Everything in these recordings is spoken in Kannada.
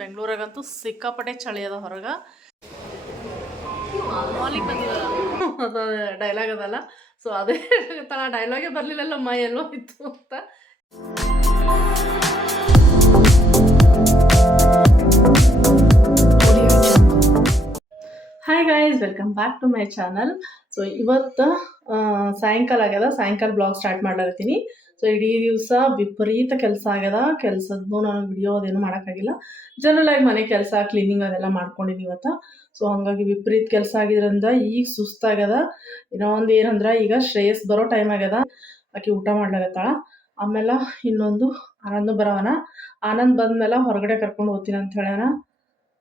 ಬೆಂಗಳೂರಾಗಂತೂ ಸಿಕ್ಕಾಪಟ್ಟೆ ಚಳಿ ಅದ ಹೊರಗ. ಅದು ಡೈಲಾಗ್ ಅದಲ್ಲ. ಸೊ ಅದೇ ತರ ಡೈಲಾಗೇ ಬರಲಿಲ್ಲಲ್ಲ ಮೈ ಎಲ್ಲೋ ಇತ್ತು ಅಂತ. Hi guys welcome back to my channel so ಇವತ್ತು ಸಾಯಂಕಾಲ ಆಗ್ಯದ. ಸಾಯಂಕಾಲ ಬ್ಲಾಗ್ ಸ್ಟಾರ್ಟ್ ಮಾಡ್ಲಾಗತ್ತೀನಿ ಸೊ ಇಡೀ ದಿವಸ ವಿಪರೀತ ಕೆಲಸ ಆಗ್ಯದ. ಕೆಲಸದ್ದು ನಾನು ವಿಡಿಯೋ ಅದೇನು ಮಾಡೋಕ್ಕಾಗಿಲ್ಲ. ಜನರಲ್ ಆಗಿ ಮನೆ ಕೆಲಸ ಕ್ಲೀನಿಂಗ್ ಅದೆಲ್ಲ ಮಾಡ್ಕೊಂಡಿದ್ದೀನಿ ಇವತ್ತು. ಸೊ ಹಂಗಾಗಿ ವಿಪರೀತ ಕೆಲಸ ಆಗಿದ್ರಿಂದ ಈಗ ಸುಸ್ತಾಗ್ಯದ ಇನ್ನೂ ಒಂದು ಏನಂದ್ರೆ, ಈಗ ಶ್ರೇಯಸ್ ಬರೋ ಟೈಮ್ ಆಗ್ಯದ. ಆಕೆ ಊಟ ಮಾಡ್ಲಾಗತ್ತಾಳ ಆಮೇಲೆ ಇನ್ನೊಂದು ಆನಂದ್ ಬರವನ. ಆನಂದ್ ಬಂದ್ಮೇಲೆ ಹೊರಗಡೆ ಕರ್ಕೊಂಡು ಹೋಗ್ತೀನಿ ಅಂತ ಹೇಳ್ಯಾನ.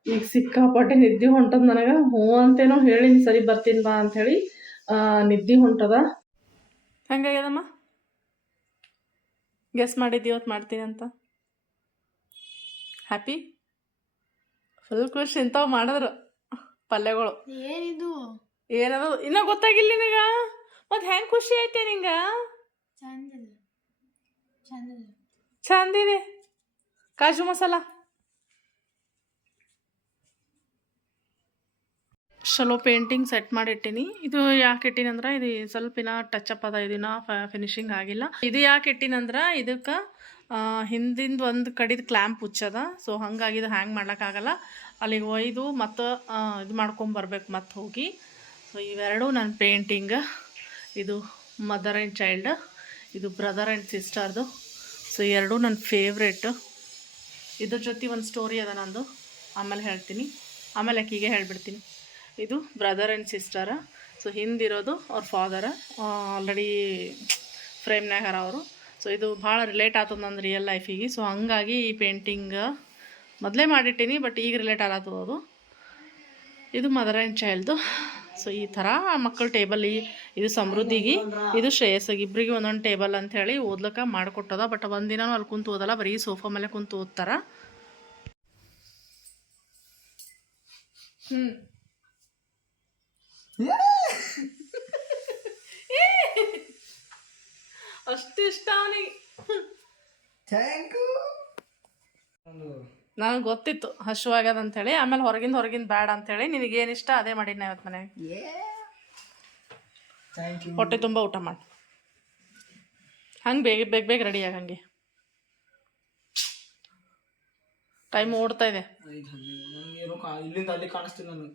ಈಗ ಸಿಕ್ಕಾಪಟ್ಟೆ ನಿದ್ದೆ ಹೊಂಟದ ನನಗೆ. ಹ್ಞೂ ಅಂತೇನೋ ಹೇಳಿನಿ ಸರಿ ಬರ್ತೀನಿ ಬಾ ಅಂತ ಹೇಳಿ ನಿದ್ದೆ ಹೊಂಟದ. ಹೆಂಗಾಗ್ಯದಮ್ಮ? ಗೆಸ್ ಮಾಡಿದ್ದು ಇವತ್ತು ಮಾಡ್ತೀನಿ ಅಂತ. ಹ್ಯಾಪಿ ಫುಲ್ ಖುಷಿ ಇಂಥವು ಮಾಡಿದ್ರು ಪಲ್ಯಗಳು. ಏನಿದು? ಏನದು? ಇನ್ನೂ ಗೊತ್ತಾಗಿಲ್ಲ ನಿನಗ? ಮತ್ತು ಹೆಂಗೆ ಖುಷಿ ಐತೆ ನಿಂಗೆ? ಚಂದಿದೆ. ಕಾಜು ಮಸಾಲ. ಚಲೋ ಪೇಂಟಿಂಗ್ ಸೆಟ್ ಮಾಡಿಟ್ಟಿನಿ. ಇದು ಯಾಕೆ ಇಟ್ಟಿನಿ ಅಂದ್ರೆ ಇದು ಸ್ವಲ್ಪ ಟಚ್ ಅಪ್ ಅದ ಇದನ್ನ ಫಿನಿಶಿಂಗ್ ಆಗಿಲ್ಲ. ಇದು ಯಾಕೆ ಇಟ್ಟಿನಂದ್ರೆ ಇದಕ್ಕೆ ಹಿಂದಿಂದ ಒಂದು ಕಡಿದ ಕ್ಲ್ಯಾಂಪ್ ಹುಚ್ಚದ ಸೊ ಹಂಗಾಗಿ ಇದು ಹ್ಯಾಂಗ್ ಮಾಡ್ಲಿಕ್ಕಾಗಲ್ಲ ಅಲ್ಲಿಗೆ ಒಯ್ದು ಮತ್ತು ಇದು ಮಾಡ್ಕೊಂಬರ್ಬೇಕು ಮತ್ತೆ ಹೋಗಿ. ಸೊ ಇವೆರಡು ನನ್ನ ಪೇಂಟಿಂಗ್ ಇದು ಮದರ್ ಆ್ಯಂಡ್ ಚೈಲ್ಡ್ ಇದು ಬ್ರದರ್ ಆ್ಯಂಡ್ ಸಿಸ್ಟರ್ದು ಸೊ ಎರಡೂ ನನ್ನ ಫೇವ್ರೇಟು ಇದ್ರ ಜೊತೆ ಒಂದು ಸ್ಟೋರಿ ಅದ ನಂದು. ಆಮೇಲೆ ಹೇಳ್ತೀನಿ. ಆಮೇಲೆ ಆಕಿಗೆ ಹೇಳ್ಬಿಡ್ತೀನಿ. ಇದು ಬ್ರದರ್ ಆ್ಯಂಡ್ ಸಿಸ್ಟರ ಸೊ ಹಿಂದಿರೋದು ಅವ್ರ ಫಾದರ ಆಲ್ರೆಡಿ ಫ್ರೇಮ್ನಾಗ ಹರ ಅವರು ಸೊ ಇದು ಭಾಳ ರಿಲೇಟ್ ಆತದ ನನ್ನ ರಿಯಲ್ ಲೈಫಿಗೆ ಸೊ ಹಂಗಾಗಿ ಈ ಪೇಂಟಿಂಗ್ ಮೊದಲೇ ಮಾಡಿಟ್ಟೀನಿ ಬಟ್ ಈಗ ರಿಲೇಟ್ ಆಗತ್ತದ ಅದು. ಇದು ಮದರ್ ಆ್ಯಂಡ್ ಚೈಲ್ಡ್ದು ಸೊ ಈ ಥರ ಮಕ್ಕಳು ಟೇಬಲ್ ಈ, ಇದು ಸಮೃದ್ಧಿಗೆ, ಇದು ಶ್ರೇಯಸ್ಸಿಗೆ. ಇಬ್ಬರಿಗೆ ಒಂದೊಂದು ಟೇಬಲ್ ಅಂತ ಹೇಳಿ ಓದ್ಲಿಕ್ಕೆ ಮಾಡಿಕೊಟ್ಟದ. ಬಟ್ ಒಂದಿನ ಅಲ್ಲಿ ಕುಂತು ಓದಲ್ಲ, ಬರೀ ಸೋಫಾ ಮೇಲೆ ಕುಂತು ಓದ್ತಾರ. ಹ್ಞೂ ಅಷ್ಟು ಇಷ್ಟ ಅವನಿಗೆ. ಥ್ಯಾಂಕ್ ಯು ನನಗೆ ಗೊತ್ತಿತ್ತು ಹಶುವಾಗ್ಯದ ಅಂತೇಳಿ. ಆಮೇಲೆ ಹೊರಗಿಂದ ಹೊರಗಿಂದ ಬೇಡ ಅಂತೇಳಿ. ನಿನಗೇನು ಇಷ್ಟ ಅದೇ ಮಾಡಿದ್ನ ಇವತ್ತು ಮನೆಗೆ. ಯು ಹೊಟ್ಟೆ ತುಂಬ ಊಟ ಮಾಡಿ. ಹಂಗೆ ಬೇಗ ಬೇಗ ಬೇಗ ರೆಡಿ ಆಗಂಗೆ ಟೈಮ್ ಓಡ್ತಾ ಇದೆ. ಇಲ್ಲಿಂದ ಅಲ್ಲಿ ಕಾಣಿಸ್ತೀನಿ ನಾನು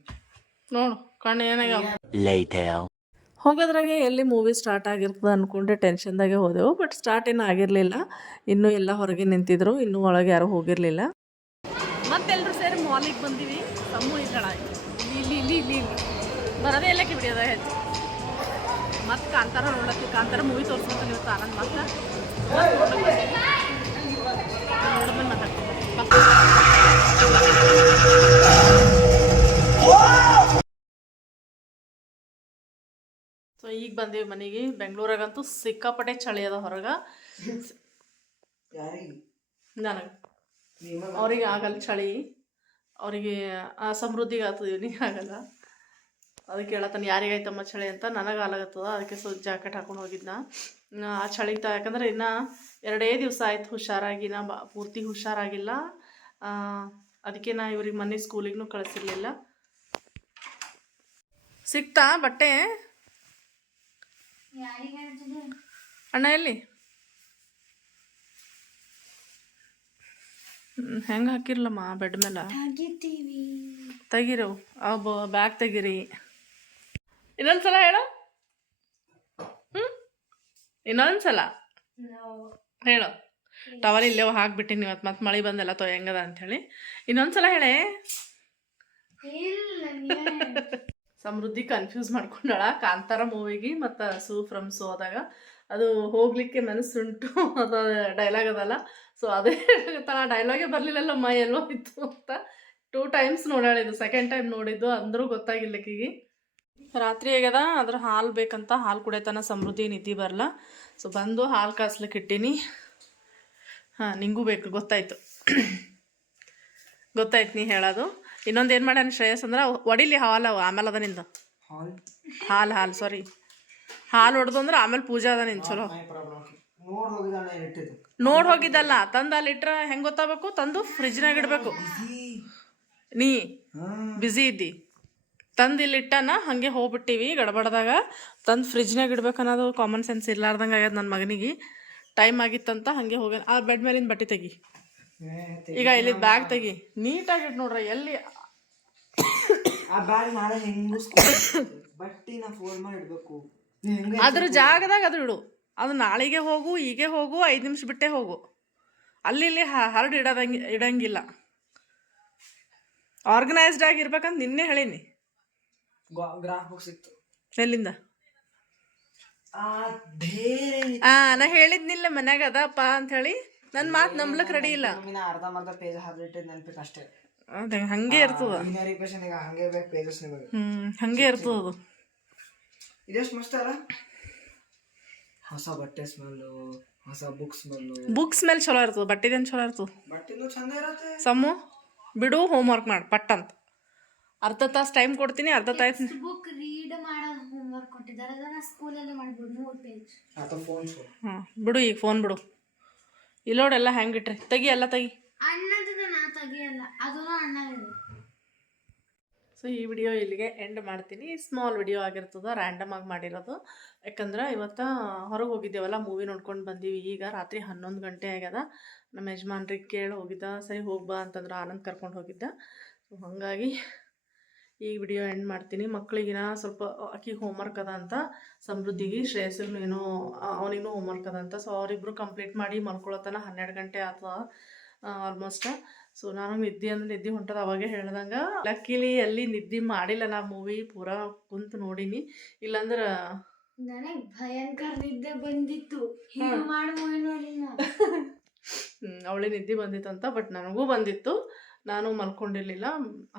ನೋಡು ಕಣ್ಣು ಏನಾಗ್ಯಾವ? Later. ಹೋಗೋದ್ರಾಗೆ ಎಲ್ಲಿ ಮೂವಿ ಸ್ಟಾರ್ಟ್ ಆಗಿರ್ತದೆ ಅಂದ್ಕೊಂಡೆ ಟೆನ್ಷನ್ದಾಗೆ ಹೋದೆವು ಬಟ್ ಸ್ಟಾರ್ಟ್ ಏನೂ ಆಗಿರಲಿಲ್ಲ. ಇನ್ನೂ ಎಲ್ಲ ಹೊರಗೆ ನಿಂತಿದ್ರು ಇನ್ನೂ ಒಳಗೆ ಯಾರೂ ಹೋಗಿರಲಿಲ್ಲ. ಮತ್ತೆಲ್ಲರೂ ಸೇರಿ ಮಾಲಿಗೆ ಬಂದೀವಿ ತಮ್ಮು ಇದ್ದಾಳ ಇಲ್ಲಿ ಇಲ್ಲಿ ಇಲ್ಲಿ ಇಲ್ಲಿ ಇಲ್ಲಿ. ಬರೋದೇ ಎಲ್ಲಕ್ಕೆ ಬಿಡಿಯೋದ ಹೆಚ್ಚು ಮತ್ತೆ ಕಾಂತಾರ ನೋಡಕ್ಕೆ ಕಾಂತಾರ ಮೂವಿ ತೋರಿಸ್ಕೊಂತ ನೀವು ಆನಂದ್ ಮತ್ತೆ. ಮಾತಾಡ್ಕೊಂಡು ಈಗ ಬಂದೀವಿ ಮನೆಗೆ. ಬೆಂಗಳೂರಾಗಂತೂ ಸಿಕ್ಕಾಪಟ್ಟೆ ಚಳಿ ಅದ ಹೊರಗೆ. ನನಗೆ. ಅವ್ರಿಗೆ ಆಗಲ್ಲ ಚಳಿ. ಅವರಿಗೆ ಆ ಸಮೃದ್ಧಿಗೆ ಆಗ್ತದೆ ಇವನಿಗೆ ಆಗಲ್ಲ. ಅದಕ್ಕೆ ಹೇಳತ್ತಾನೆ ಯಾರಿಗಾಯ್ತಮ್ಮ ಚಳಿ? ಅಂತ. ನನಗೆ ಆಗತ್ತದ ಅದಕ್ಕೆ ಸ್ವಲ್ಪ ಜಾಕೆಟ್ ಹಾಕೊಂಡು ಹೋಗಿದ್ನ. ಆ ಚಳಿ ತ ಯಾಕಂದ್ರೆ ಇನ್ನು ಎರಡೇ ದಿವಸ ಆಯ್ತು ಹುಷಾರಾಗಿ. ನಾ ಬ ಪೂರ್ತಿ ಹುಷಾರಾಗಿಲ್ಲ. ಅದಕ್ಕೆ ನಾ ಇವ್ರಿಗೆ ಮೊನ್ನೆ ಸ್ಕೂಲಿಗೂ ಕಳಿಸಿರ್ಲಿಲ್ಲ. ಸಿಕ್ತಾ ಬಟ್ಟೆ? ಅಣ್ಣ ಎಲ್ಲಿ? ಹೆಂಗೆ ಹಾಕಿರ್ಲಮ್ಮ ಬೆಡ್ ಮೇಲೆ? ತೆಗೀರು. ಬ್ಯಾಗ್ ತೆಗೀರಿ. ಇನ್ನೊಂದ್ಸಲ ಹೇಳು. ಹ್ಞೂ ಇನ್ನೊಂದ್ಸಲ? ಹೇಳು. ಟವಲ್ ಇಲ್ಲೇ ಹಾಕ್ಬಿಟ್ಟಿನಿ ಇವತ್ತು ಮತ್ತೆ ಮಳೆ ಬಂದೆಲ್ಲ ತೋ ಹೆಂಗದ ಹೇಳಿ. ಇನ್ನೊಂದ್ಸಲ ಹೇಳೇ. ಸಮೃದ್ಧಿ ಕನ್ಫ್ಯೂಸ್ ಮಾಡ್ಕೊಂಡಾಳ. ಕಾಂತಾರ ಮೂವಿಗೆ ಮತ್ತು ಸೂ ಫ್ರಮ್ ಸೋ ಆದಾಗ. ಅದು ಹೋಗ್ಲಿಕ್ಕೆ ಮನಸ್ಸುಂಟು ಅದು ಡೈಲಾಗ್ ಅದಲ್ಲ. ಸೊ ಅದೇ ಥರ ಡೈಲಾಗೇ ಬರಲಿಲ್ಲಲ್ಲ ಮೈ ಎಲ್ಲೋ ಇತ್ತು ಅಂತ. ಟೂ ಟೈಮ್ಸ್ ನೋಡಾಳಿದ್ದು ಸೆಕೆಂಡ್ ಟೈಮ್ ನೋಡಿದ್ದು. ಅಂದರೂ ಗೊತ್ತಾಗಿಲ್ಲ ಆಕಿಗೆ ರಾತ್ರಿ ಆಗ್ಯದ. ಅದ್ರ ಹಾಲು ಬೇಕಂತ ಹಾಲು ಕುಡಿಯತನ ಸಮೃದ್ಧಿ ನಿದ್ದೆ ಬರಲ್ಲ ಸೊ ಬಂದು ಹಾಲು ಕಾಸ್ಲಿಕ್ಕೆ ಇಟ್ಟೀನಿ. ಹಾಂ, ನಿಂಗೂ ಬೇಕು. ಗೊತ್ತಾಯ್ತು. ಗೊತ್ತಾಯ್ತು ನೀ ಹೇಳೋದು. ಇನ್ನೊಂದು ಏನು ಮಾಡ್ಯಾನ ಶ್ರೇಯಸ್ ಅಂದ್ರೆ ಒಡಿಲಿ ಹಾಲು ಅವ ಆಮೇಲೆ ಅದ ನಿಂದು. ಹಾಲ್? ಹಾಲು ಸಾರಿ ಹಾಲು ಹೊಡೆದು ಅಂದ್ರೆ ಆಮೇಲೆ ಪೂಜೆ ಅದ ನಿಂದು ಚಲೋ. ನೋಡ್ ಹೋಗಿದ್ದಲ್ಲ ತಂದು ಅಲ್ಲಿ ಇಟ್ರ ಹೆಂಗೆ ಗೊತ್ತಾಗಬೇಕು? ತಂದು ಫ್ರಿಜ್ನಾಗ ಇಡಬೇಕು. ನೀ ಬಿಜಿ ಬ್ಯುಸಿ ಇದ್ದಿ. ತಂದು ಇಲ್ಲಿ ಇಟ್ಟನ ಹಾಗೆ ಹೋಗ್ಬಿಟ್ಟಿವಿ ಗಡಬಡದಾಗ. ತಂದು ಫ್ರಿಜ್ನಾಗ ಇಡ್ಬೇಕು ಅನ್ನೋದು ಕಾಮನ್ ಸೆನ್ಸ್ ಇರ್ಲಾರ್ದಂಗೆ ಆಗ್ಯದ ನನ್ನ ಮಗನಿಗೆ. ಟೈಮ್ ಆಗಿತ್ತಂತ ಹಾಗೆ ಹೋಗ್ಯಾನ. ಆ ಬೆಡ್ ಮೇಲಿಂದ ಬಟ್ಟೆ ತೆಗಿ. ಈಗ ಇಲ್ಲಿ ಬ್ಯಾಗ್ ತೆಗಿ. ನೀಟಾಗಿ ಇಟ್ ನೋಡ್ರಿ ಎಲ್ಲಿ ಆ ಬ್ಯಾಗ್ ನಾಳೆ ಹೆಂಗೂ ಬಟ್ಟಿ ನಾ ಫೋನ್ ಮಾಡಿ ಇಡ್ಬೇಕು. ಅದ್ರ ಜಾಗದಾಗ ಅದು ಇಡು. ಅದು ನಾಳೆಗೆ ಹೋಗು ಈಗೆ ಹೋಗು ಐದು ನಿಮಿಷ ಬಿಟ್ಟೆ ಹೋಗು. ಅಲ್ಲಿ ಇಲ್ಲಿ ಹರಡು ಇಡೋದಂಗೆ ಇಡಂಗಿಲ್ಲ. ಆರ್ಗನೈಸ್ಡ್ ಆಗಿರ್ಬೇಕಂತ ನಿನ್ನೆ ಹೇಳೀನಿ. ಗ್ರಾಫ್ ಬುಕ್ ಸಿಕ್ತು ಎಲ್ಲಿಂದ? ನಾ ಹೇಳಿದ್ನಿಲ್ಲ ಮನ್ಯಾಗ ಅದಪ್ಪ ಅಂತ ಹೇಳಿ. ನನ್ನ ಮಾತು ನಂಬ್ಲಕ್ ರೆಡಿ ಇಲ್ಲ. ನಮ್ಮಿನ ಅರ್ಧ ಮರ್ಧ ಪೇಜ್ ಹರಿಟ್ಟಿದ್ದು ನೆನಪಿಗೆ ಅಷ್ಟೇ. ಅದೇ ಹಂಗೆ ಇರ್ತದ. ಲೀನಿಯರ್ ಈಕ್ವೇಷನ್ ಈಗ ಹಂಗೆ ಬೇಕು ಪೇಜಸ್ ನಿಮಗೆ. ಹ್ಮ್ ಹಂಗೆ ಇರ್ತದ ಅದು. ಇದೆಷ್ಟು ಮಸ್ತ್ ಅಲ್ಲ? ಹೊಸ ಬಟ್ಟೆ ಸ್ಮೆಲ್ಲು ಹೊಸ ಬುಕ್ ಸ್ಮೆಲ್ಲು ಬುಕ್ಸ್ ಸ್ಮೆಲ್ ಚಲೋ ಇರ್ತದ ಬಟ್ಟಿದೇನು ಚಲೋ ಇರ್ತದ? ಬಟ್ಟೆನೂ ಚಂದ ಇರತ್ತೆ. ಸಮ್ಮು ಬಿಡು ಹೋಮ್ವರ್ಕ್ ಮಾಡಿ ಪಟ್ ಅಂತ ಅರ್ಧ ತಾಸು ಟೈಮ್ ಕೊಡ್ತೀನಿ ಅರ್ಧ ತಾಸು ಬುಕ್ ರೀಡ್ ಮಾಡೋದು ಹೋಮ್ವರ್ಕ್ ಕೊಟ್ಟಿದ್ದಾರೆ. ಅದನ್ನ ಸ್ಕೂಲಲ್ಲಿ ಮಾಡ್ಬೋದು ಮೂರು ಪೇಜ್ ಅಥವಾ ಫೋನ್ ಹಾಂ ಬಿಡು ಈಗ ಫೋನ್ ಬಿಡು. ಇಲ್ಲೋಡೆಲ್ಲ ಹೆಂಗೆ ತಗಿ ತೆಗಿ ಎಲ್ಲ ತೆಗಿ. ಅಣ್ಣದ ನಾ ತೆಗಿಯಲ್ಲ ಅದೂ ಅಣ್ಣದಿದೆ ಸೊ ಈ ವಿಡಿಯೋ ಇಲ್ಲಿಗೆ ಎಂಡ್ ಮಾಡ್ತೀನಿ. ಸ್ಮಾಲ್ ವಿಡಿಯೋ ಆಗಿರ್ತದೆ ರ್ಯಾಂಡಮ್ ಆಗಿ ಮಾಡಿರೋದು. ಯಾಕಂದ್ರೆ ಇವತ್ತು ಹೊರಗೆ ಹೋಗಿದ್ದೇವಲ್ಲ ಮೂವಿ ನೋಡ್ಕೊಂಡು ಬಂದೀವಿ. ಈಗ ರಾತ್ರಿ ಹನ್ನೊಂದು ಗಂಟೆ ಆಗ್ಯದ. ನಮ್ಮ ಯಜಮಾನ್ರಿಗೆ ಕೇಳಿ ಹೋಗಿದ್ದ? ಸರಿ ಹೋಗ್ಬಾ ಅಂತಂದ್ರೆ ಆನಂದ್ ಕರ್ಕೊಂಡು ಹೋಗಿದ್ದ. ಸೊ ಹಾಗಾಗಿ ಈ ವಿಡಿಯೋ ಎಂಡ್ ಮಾಡ್ತೀನಿ. ಮಕ್ಕಳಿಗಿನ ಸ್ವಲ್ಪ ಆಕಿಗೆ ಹೋಮ್ವರ್ಕ್ ಅದ ಅಂತ ಸಮೃದ್ಧಿಗೆ ಶ್ರೇಯಸ್ಸಿಗೂ ಏನೋ ಅವನಿಗೂ ಹೋಮ್ವರ್ಕ್ ಅದ ಅಂತ. ಸೊ ಅವರಿಬ್ಬರು ಕಂಪ್ಲೀಟ್ ಮಾಡಿ ಮಲ್ಕೊಳತನ ಹನ್ನೆರಡು ಗಂಟೆ ಅಥವಾ ಆಲ್ಮೋಸ್ಟ್ ಸೊ ನಾನು ನಿದ್ದೆ ಅಂದ್ರೆ ನಿದ್ದೆ ಹೊಂಟದ ಅವಾಗೆ ಹೇಳ್ದಂಗೆ ಲಕ್ಕಿಲಿ ಅಲ್ಲಿ ನಿದ್ದೆ ಮಾಡಿಲ್ಲ ನಾ ಮೂವಿ ಪೂರಾ ಕುಂತು ನೋಡೀನಿ. ಇಲ್ಲಾಂದ್ರೆ ನನಗೆ ಭಯಂಕರ ನಿದ್ದೆ ಬಂದಿತ್ತು. ಮಾಡಿ ಮೂವಿ ಅವಳಿ ನಿದ್ದೆ ಬಂದಿತ್ತಂತ ಬಟ್ ನನಗೂ ಬಂದಿತ್ತು. ನಾನು ಮಲ್ಕೊಂಡಿರ್ಲಿಲ್ಲ.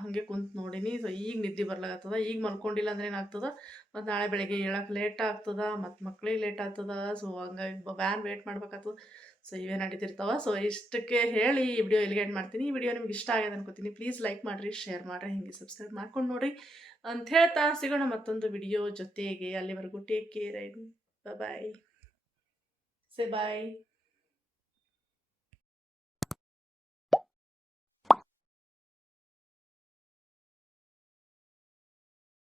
ಹಾಗೆ ಕುಂತು ನೋಡೀನಿ. ಸೊ ಈಗ ನಿದ್ದೆ ಬರ್ಲಾಗತ್ತದ ಈಗ ಮಲ್ಕೊಂಡಿಲ್ಲ ಅಂದ್ರೆ ಏನಾಗ್ತದ? ಮತ್ತು ನಾಳೆ ಬೆಳಗ್ಗೆ ಏಳಕ್ಕೆ ಲೇಟ್ ಆಗ್ತದ. ಮತ್ತು ಮಕ್ಳಿಗೆ ಲೇಟ್ ಆಗ್ತದ. ಸೊ ಹಂಗಾಗಿ ವ್ಯಾನ್ ವೇಟ್ ಮಾಡ್ಬೇಕಾಗ್ತದ. ಸೊ ಇವೇ ನಡೀತಿರ್ತಾವ. ಸೊ ಇಷ್ಟಕ್ಕೆ ಹೇಳಿ ಈ ವಿಡಿಯೋ ಇಲ್ಲಿಗೆ ಎಂಡ್ ಮಾಡ್ತೀನಿ. ಈ ವಿಡಿಯೋ ನಿಮ್ಗೆ ಇಷ್ಟ ಆಗಿದೆ ಅನ್ಕೋತೀನಿ. ಪ್ಲೀಸ್ ಲೈಕ್ ಮಾಡಿರಿ ಶೇರ್ ಮಾಡಿರಿ, ಹಿಂಗೆ ಸಬ್ಸ್ಕ್ರೈಬ್ ಮಾಡ್ಕೊಂಡು ನೋಡಿರಿ. ಅಂತ ಹೇಳ್ತಾ ಸಿಗೋಣ ಮತ್ತೊಂದು ವಿಡಿಯೋ ಜೊತೆಗೆ. ಅಲ್ಲಿವರೆಗೂ ಟೇಕ್ ಕೇರ್ ಬಾಯ್ ಸೆ ಬಾಯ್